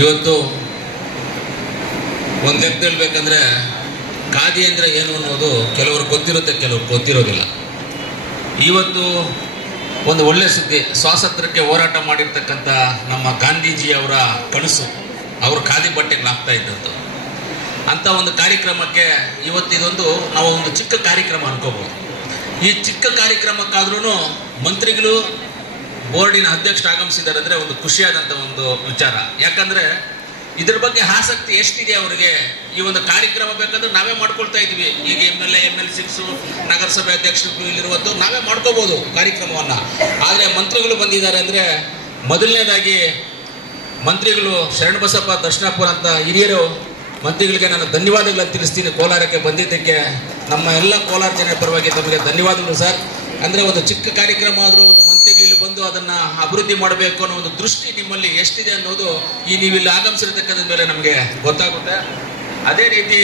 ಇವತ್ತು ಒಂದು ಲೆಕ್ಕ ಹೇಳ್ಬೇಕಂದ್ರೆ ಖಾದಿ ಅಂದರೆ ಏನು ಅನ್ನೋದು ಕೆಲವರು ಗೊತ್ತಿರುತ್ತೆ, ಕೆಲವರು ಗೊತ್ತಿರೋದಿಲ್ಲ. ಇವತ್ತು ಒಂದು ಒಳ್ಳೆ ಸುದ್ದಿ, ಸ್ವಾತಂತ್ರ್ಯಕ್ಕೆ ಹೋರಾಟ ಮಾಡಿರ್ತಕ್ಕಂಥ ನಮ್ಮ ಗಾಂಧೀಜಿಯವರ ಕನಸು ಅವರು ಖಾದಿ ಬಟ್ಟೆಗಳಾಗ್ತಾ ಇದ್ದದ್ದು. ಅಂಥ ಒಂದು ಕಾರ್ಯಕ್ರಮಕ್ಕೆ ಇವತ್ತಿದೊಂದು ನಾವು ಒಂದು ಚಿಕ್ಕ ಕಾರ್ಯಕ್ರಮ ಅನ್ಕೋಬೋದು. ಈ ಚಿಕ್ಕ ಕಾರ್ಯಕ್ರಮಕ್ಕಾದ್ರೂ ಮಂತ್ರಿಗಳು ಬೋರ್ಡಿನ ಅಧ್ಯಕ್ಷರು ಆಗಮಿಸಿದ್ದಾರೆ ಅಂದರೆ ಒಂದು ಖುಷಿಯಾದಂಥ ಒಂದು ವಿಚಾರ. ಯಾಕಂದರೆ ಇದ್ರ ಬಗ್ಗೆ ಆಸಕ್ತಿ ಎಷ್ಟಿದೆ ಅವರಿಗೆ. ಈ ಒಂದು ಕಾರ್ಯಕ್ರಮ ಬೇಕಂದ್ರೆ ನಾವೇ ಮಾಡ್ಕೊಳ್ತಾ ಇದ್ವಿ. ಈಗ ML6 ನಗರಸಭೆ ಅಧ್ಯಕ್ಷರು ಇಲ್ಲಿರುವಂಥ ನಾವೇ ಮಾಡ್ಕೋಬೋದು ಕಾರ್ಯಕ್ರಮವನ್ನು. ಆದರೆ ಮಂತ್ರಿಗಳು ಬಂದಿದ್ದಾರೆ ಅಂದರೆ ಮೊದಲನೇದಾಗಿ ಮಂತ್ರಿಗಳು ಶರಣಬಸಪ್ಪ ದರ್ಶನಾಪುರ ಅಂತ ಹಿರಿಯರು ಮಂತ್ರಿಗಳಿಗೆ ನಾನು ಧನ್ಯವಾದಗಳನ್ನು ತಿಳಿಸ್ತೀನಿ. ಕೋಲಾರಕ್ಕೆ ಬಂದಿದ್ದಕ್ಕೆ ನಮ್ಮ ಎಲ್ಲ ಕೋಲಾರ ಜನರ ಪರವಾಗಿ ತಮಗೆ ಧನ್ಯವಾದಗಳು ಸರ್. ಅಂದರೆ ಒಂದು ಚಿಕ್ಕ ಕಾರ್ಯಕ್ರಮ ಆದರೂ ಒಂದು ಮಂತ್ರಿಗಳು ಬಂದು ಅದನ್ನು ಅಭಿವೃದ್ಧಿ ಮಾಡಬೇಕು ಅನ್ನೋ ಒಂದು ದೃಷ್ಟಿ ನಿಮ್ಮಲ್ಲಿ ಎಷ್ಟಿದೆ ಅನ್ನೋದು ಈ ನೀವಿಲ್ಲಿ ಆಗಮಿಸಿರ್ತಕ್ಕಂಥ ಮೇಲೆ ನಮಗೆ ಗೊತ್ತಾಗುತ್ತೆ. ಅದೇ ರೀತಿ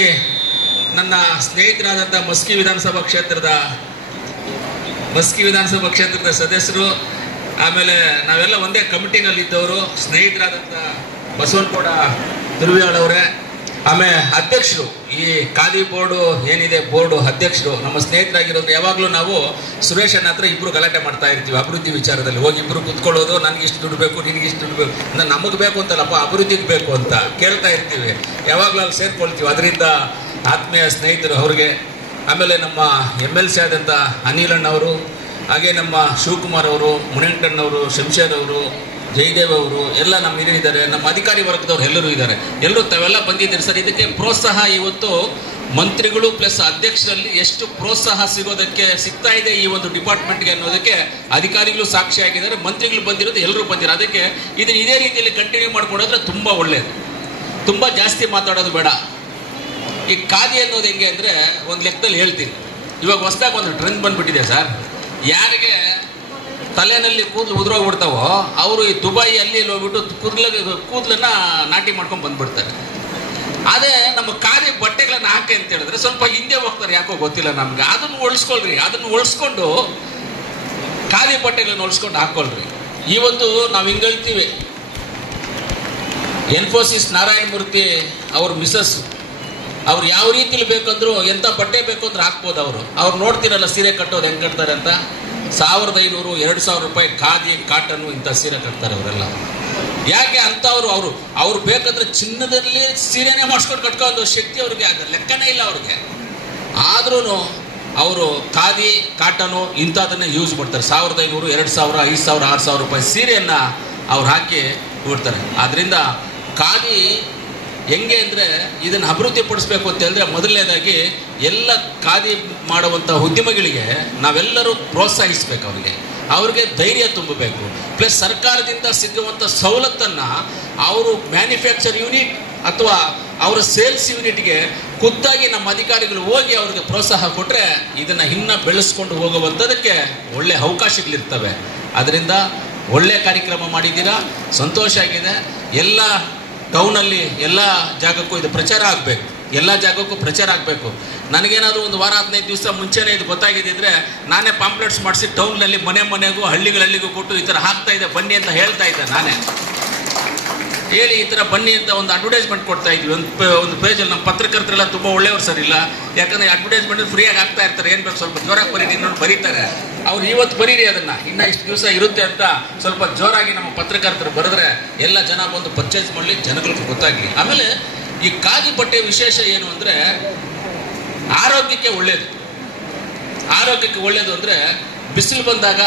ನನ್ನ ಸ್ನೇಹಿತರಾದಂಥ ಮಸ್ಕಿ ವಿಧಾನಸಭಾ ಕ್ಷೇತ್ರದ ಸದಸ್ಯರು, ಆಮೇಲೆ ನಾವೆಲ್ಲ ಒಂದೇ ಕಮಿಟಿನಲ್ಲಿ ಇದ್ದವರು, ಸ್ನೇಹಿತರಾದಂಥ ಬಸವನಗೌಡ ತುರ್ವಿಯಾಳ್ ಅವರೇ, ಆಮೇಲೆ ಅಧ್ಯಕ್ಷರು, ಈ ಖಾದಿ ಬೋರ್ಡು ಏನಿದೆ ಬೋರ್ಡು ಅಧ್ಯಕ್ಷರು ನಮ್ಮ ಸ್ನೇಹಿತರಾಗಿರೋದು. ಯಾವಾಗಲೂ ನಾವು ಸುರೇಶ್ ಅಣ್ಣ ಹತ್ರ ಇಬ್ಬರು ಗಲಾಟೆ ಮಾಡ್ತಾ ಇರ್ತೀವಿ ಅಭಿವೃದ್ಧಿ ವಿಚಾರದಲ್ಲಿ. ಹೋಗಿ ಇಬ್ಬರು ಕುತ್ಕೊಳ್ಳೋದು, ನನಗಿಷ್ಟು ದುಡ್ಡು ಬೇಕು, ನಿನಗಿಷ್ಟು ದುಡ್ಡು ಬೇಕು, ಅಂದರೆ ನಮಗೆ ಬೇಕು ಅಂತಲ್ಲಪ್ಪ ಅಭಿವೃದ್ಧಿಗೆ ಬೇಕು ಅಂತ ಕೇಳ್ತಾ ಇರ್ತೀವಿ. ಯಾವಾಗಲೂ ಅಲ್ಲಿ ಸೇರ್ಕೊಳ್ತೀವಿ. ಅದರಿಂದ ಆತ್ಮೀಯ ಸ್ನೇಹಿತರು ಅವ್ರಿಗೆ, ಆಮೇಲೆ ನಮ್ಮ MLC ಆದಂಥ ಅನಿಲಣ್ಣವರು, ಹಾಗೆ ನಮ್ಮ ಶಿವಕುಮಾರ್ ಅವರು, ಮುನೇಂಕಣ್ಣವರು, ಶಂಶೇರ್ ಅವರು, ಜಯದೇವ್ ಅವರು ಎಲ್ಲ ನಮ್ಮ ಹಿರಿಯರಿದ್ದಾರೆ. ನಮ್ಮ ಅಧಿಕಾರಿ ವರ್ಗದವ್ರು ಎಲ್ಲರೂ ಇದ್ದಾರೆ. ಎಲ್ಲರೂ ತಾವೆಲ್ಲ ಬಂದಿದ್ದೀರಿ ಸರ್. ಇದಕ್ಕೆ ಪ್ರೋತ್ಸಾಹ ಇವತ್ತು ಮಂತ್ರಿಗಳು ಪ್ಲಸ್ ಅಧ್ಯಕ್ಷರಲ್ಲಿ ಎಷ್ಟು ಪ್ರೋತ್ಸಾಹ ಸಿಗ್ತಾ ಇದೆ ಈ ಒಂದು ಡಿಪಾರ್ಟ್ಮೆಂಟ್ಗೆ ಅನ್ನೋದಕ್ಕೆ ಅಧಿಕಾರಿಗಳು ಸಾಕ್ಷಿಯಾಗಿದ್ದಾರೆ. ಮಂತ್ರಿಗಳು ಬಂದಿರೋದು ಎಲ್ಲರೂ ಬಂದಿರೋ. ಅದಕ್ಕೆ ಇದನ್ನು ಇದೇ ರೀತಿಯಲ್ಲಿ ಕಂಟಿನ್ಯೂ ಮಾಡ್ಕೊಂಡ್ರೆ ತುಂಬ ಒಳ್ಳೆಯದು. ತುಂಬ ಜಾಸ್ತಿ ಮಾತಾಡೋದು ಬೇಡ. ಈ ಖಾದಿ ಅನ್ನೋದು ಹೆಂಗೆ ಅಂದರೆ ಒಂದು ಲೆಕ್ಕದಲ್ಲಿ ಹೇಳ್ತೀನಿ. ಇವಾಗ ಹೊಸದಾಗಿ ಒಂದು ಟ್ರೆಂಡ್ ಬಂದುಬಿಟ್ಟಿದೆ ಸರ್. ಯಾರಿಗೆ ತಲೆನಲ್ಲಿ ಕೂದಲು ಉದುರೋಗ್ಬಿಡ್ತಾವೋ ಅವರು ಈ ದುಬೈಯಲ್ಲಿ ಹೋಗ್ಬಿಟ್ಟು ಕೂದಲನ್ನ ನಾಟಿ ಮಾಡ್ಕೊಂಡು ಬಂದ್ಬಿಡ್ತಾರೆ. ಅದೇ ನಮ್ಮ ಖಾದಿ ಬಟ್ಟೆಗಳನ್ನ ಹಾಕಿ ಅಂತ ಹೇಳಿದ್ರೆ ಸ್ವಲ್ಪ ಹಿಂದೆ ಹೋಗ್ತಾರೆ, ಯಾಕೋ ಗೊತ್ತಿಲ್ಲ ನಮ್ಗೆ. ಅದನ್ನು ಉಳಿಸ್ಕೊಳ್ರಿ, ಅದನ್ನು ಉಳಿಸ್ಕೊಂಡು ಖಾದಿ ಬಟ್ಟೆಗಳನ್ನ ಉಳಿಸ್ಕೊಂಡು ಹಾಕ್ಕೊಳ್ರಿ. ಇವತ್ತು ನಾವು ಹಿಂಗೆ ಹೇಳ್ತೀವಿ, ಇನ್ಫೋಸಿಸ್ ನಾರಾಯಣಮೂರ್ತಿ ಅವ್ರ ಮಿಸಸ್ ಅವ್ರು ಯಾವ ರೀತಿಲಿ ಬೇಕಂದ್ರು ಎಂಥ ಬಟ್ಟೆ ಬೇಕು ಅಂದ್ರೆ ಹಾಕ್ಬೋದು. ಅವ್ರು ನೋಡ್ತೀರಲ್ಲ ಸೀರೆ ಕಟ್ಟೋದು ಹೆಂಗೆ ಕಟ್ತಾರೆ ಅಂತ. 1500 2000 ರೂಪಾಯಿ ಖಾದಿ ಕಾಟನ್ನು ಇಂಥ ಸೀರೆ ಕಟ್ತಾರೆ ಅವರೆಲ್ಲ. ಯಾಕೆ ಅಂಥವ್ರು ಅವ್ರು ಬೇಕಂದ್ರೆ ಚಿನ್ನದಲ್ಲಿ ಸೀರೆನೇ ಮಾಡಿಸ್ಕೊಂಡು ಕಟ್ಕೊಳ್ಳೋ ಶಕ್ತಿ ಅವ್ರಿಗೆ ಲೆಕ್ಕನೇ ಇಲ್ಲ ಅವ್ರಿಗೆ. ಆದ್ರೂ ಅವರು ಖಾದಿ ಕಾಟನು ಇಂಥದನ್ನೇ ಯೂಸ್ ಮಾಡ್ತಾರೆ. 1500 2000 5000 6000 ರೂಪಾಯಿ ಸೀರೆಯನ್ನು ಅವ್ರು ಹಾಕಿ ಬಿಡ್ತಾರೆ. ಆದ್ದರಿಂದ ಖಾದಿ ಹೆಂಗೆ ಅಂದರೆ ಇದನ್ನು ಅಭಿವೃದ್ಧಿ ಪಡಿಸ್ಬೇಕು ಅಂತ ಹೇಳಿದ್ರೆ ಮೊದಲನೇದಾಗಿ ಎಲ್ಲ ಖಾದಿ ಮಾಡುವಂಥ ಉದ್ಯಮಗಳಿಗೆ ನಾವೆಲ್ಲರೂ ಪ್ರೋತ್ಸಾಹಿಸಬೇಕು. ಅವ್ರಿಗೆ ಧೈರ್ಯ ತುಂಬಬೇಕು. ಪ್ಲಸ್ ಸರ್ಕಾರದಿಂದ ಸಿಗುವಂಥ ಸವಲತ್ತನ್ನು ಅವರು ಮ್ಯಾನುಫ್ಯಾಕ್ಚರ್ ಯೂನಿಟ್ ಅಥವಾ ಅವರ ಸೇಲ್ಸ್ ಯೂನಿಟ್ಗೆ ಖುದ್ದಾಗಿ ನಮ್ಮ ಅಧಿಕಾರಿಗಳು ಹೋಗಿ ಅವ್ರಿಗೆ ಪ್ರೋತ್ಸಾಹ ಕೊಟ್ಟರೆ ಇದನ್ನು ಇನ್ನೂ ಬೆಳೆಸ್ಕೊಂಡು ಹೋಗುವಂಥದಕ್ಕೆ ಒಳ್ಳೆ ಅವಕಾಶಗಳಿರ್ತವೆ. ಅದರಿಂದ ಒಳ್ಳೆ ಕಾರ್ಯಕ್ರಮ ಮಾಡಿದ್ದೀರಾ, ಸಂತೋಷ ಆಗಿದೆ. ಎಲ್ಲ ಟೌನಲ್ಲಿ ಎಲ್ಲ ಜಾಗಕ್ಕೂ ಇದು ಪ್ರಚಾರ ಆಗಬೇಕು, ಎಲ್ಲ ಜಾಗಕ್ಕೂ ಪ್ರಚಾರ ಆಗಬೇಕು. ನನಗೇನಾದರೂ ಒಂದು ವಾರ 15 ದಿವಸ ಮುಂಚೆನೇ ಇದು ಗೊತ್ತಾಗಿದ್ದಿದ್ರೆ ನಾನೇ ಪಾಂಪ್ಲೆಟ್ಸ್ ಮಾಡಿಸಿ ಟೌನ್ನಲ್ಲಿ ಮನೆಗೂ ಹಳ್ಳಿಗೂ ಕೊಟ್ಟು ಈ ಥರ ಆಗ್ತಾ ಇದೆ ಬನ್ನಿ ಅಂತ ಹೇಳ್ತಾ ಇದ್ದೆ. ನಾನೇ ಹೇಳಿ ಈ ಥರ ಬನ್ನಿ ಅಂತ ಒಂದು ಅಡ್ವರ್ಟೈಸ್ಮೆಂಟ್ ಕೊಡ್ತಾ ಇದ್ವಿ ಒಂದು ಪೇಜಲ್ಲಿ. ನಮ್ಮ ಪತ್ರಕರ್ತರೆಲ್ಲ ತುಂಬ ಒಳ್ಳೆಯವರು ಸರ್ ಇಲ್ಲ, ಯಾಕಂದರೆ ಅಡ್ವರ್ಟೈಸ್ಮೆಂಟ್ ಫ್ರೀಯಾಗಿ ಆಗ್ತಾ ಇರ್ತಾರೆ. ಏನು ಬೇಕು ಸ್ವಲ್ಪ ಜೋರಾಗಿ ಬರೀರಿ, ಇನ್ನೊಂದು ಬರೀತಾರೆ ಅವ್ರು. ಇವತ್ತು ಬರೀರಿ ಅದನ್ನು, ಇನ್ನೂ ಇಷ್ಟು ದಿವಸ ಇರುತ್ತೆ ಅಂತ ಸ್ವಲ್ಪ ಜೋರಾಗಿ ನಮ್ಮ ಪತ್ರಕರ್ತರು ಬರೆದ್ರೆ ಎಲ್ಲ ಜನ ಬಂದು ಪರ್ಚೇಸ್ ಮಾಡಲಿ, ಜನಗಳಿಗೆ ಗೊತ್ತಾಗಲಿ. ಆಮೇಲೆ ಈ ಖಾದಿ ಬಟ್ಟೆ ವಿಶೇಷ ಏನು ಅಂದರೆ ಆರೋಗ್ಯಕ್ಕೆ ಒಳ್ಳೆಯದು. ಆರೋಗ್ಯಕ್ಕೆ ಒಳ್ಳೆಯದು ಅಂದರೆ ಬಿಸಿಲು ಬಂದಾಗ